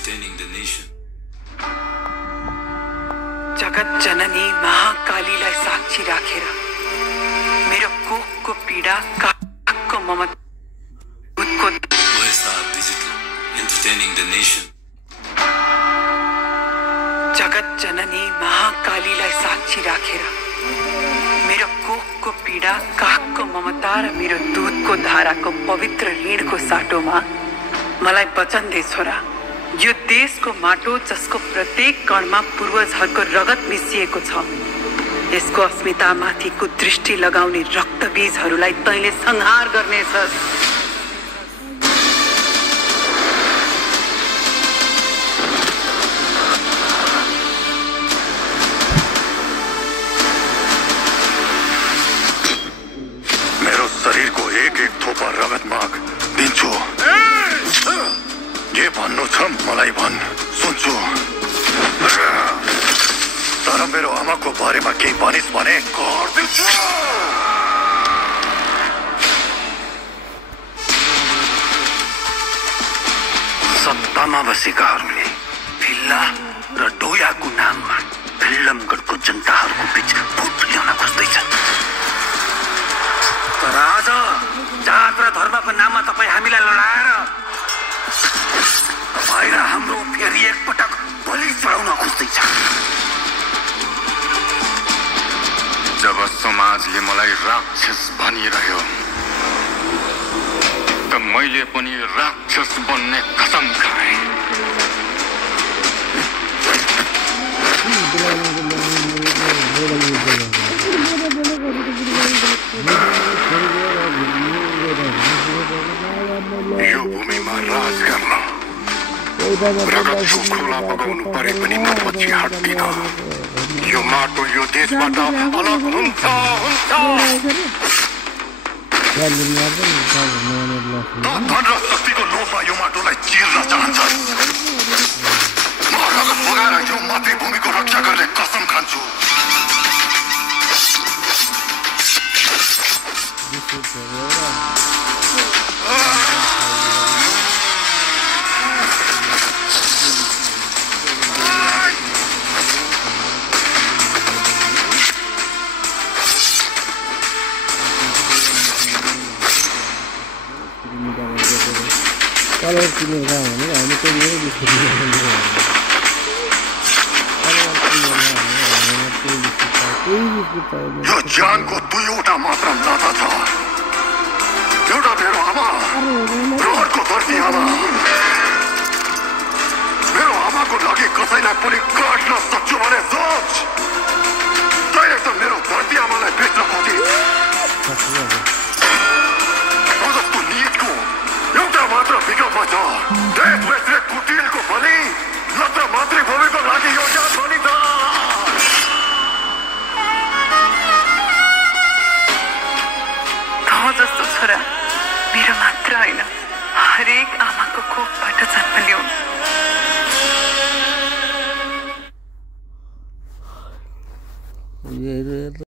entertaining the nation. जगत जननी महाकालीलाई साक्षी राखेर मेरो कोखको पीडा काखको Mamata OSR Digital, entertaining the nation. जगत जननी महाकालीलाई साक्षी राखेर मेरो कोखको पीडा काखको ममता र मेरो दूधको धाराको पवित्र ऋणको साटोमा मलाई वचन दे छोरा, यो देशको माटो जसको प्रत्येक कणमा पूर्वजहरूको रगत मिसिएको छ, यसको अस्मितामाथि कुदृष्टि लगाउने रक्तबीजहरूलाई तैँले संहार गर्नेछस्। मेरो शरीरको एक एक थोपा रगत माग दिन्छु। के भन्नु छ मलाई भन्, सुन्छु। तर मेरो आमाको बारेमा केही भनिस् भने गर्दिन्छु। सत्तामा बसेकाहरूले भिल्ला र डोयाको नाममा फिल्मगढको जनताहरूको बीच फुट ल्याउन खोज्दैछन्। तर आज जात र धर्मको नाममा तपाईँ हामीलाई लडाएर तपाईँ र हाम्रो फेरि एकपटक बलि चढाउन खोज्दैछ। जब समाजले मलाई राक्षस भनिरह्यो त मैले पनि राक्षस बन्ने कसम खाएँ। यो भूमिमा राज गर्न रगत खोला बगाउनु परे पनि म पछि हट्दिन। यो माटो यो देशबाट अलग हुन्छ। धन र शक्तिको लोभमा यो माटोलाई चिर्न चाहन्छस्। म रगत बगाएर यो मातृभूमिको रक्षा गर्ने कसम खान्छु। यो ज्यानको दुईवटा मात्र नाता छ। एउटा मेरो आमा, रोहनको धरती आमा। मेरो आमाको लागि कसैलाई पनि काट्न सक्छु भने सोच। तैँले त मेरो धरती आमालाई बेच्न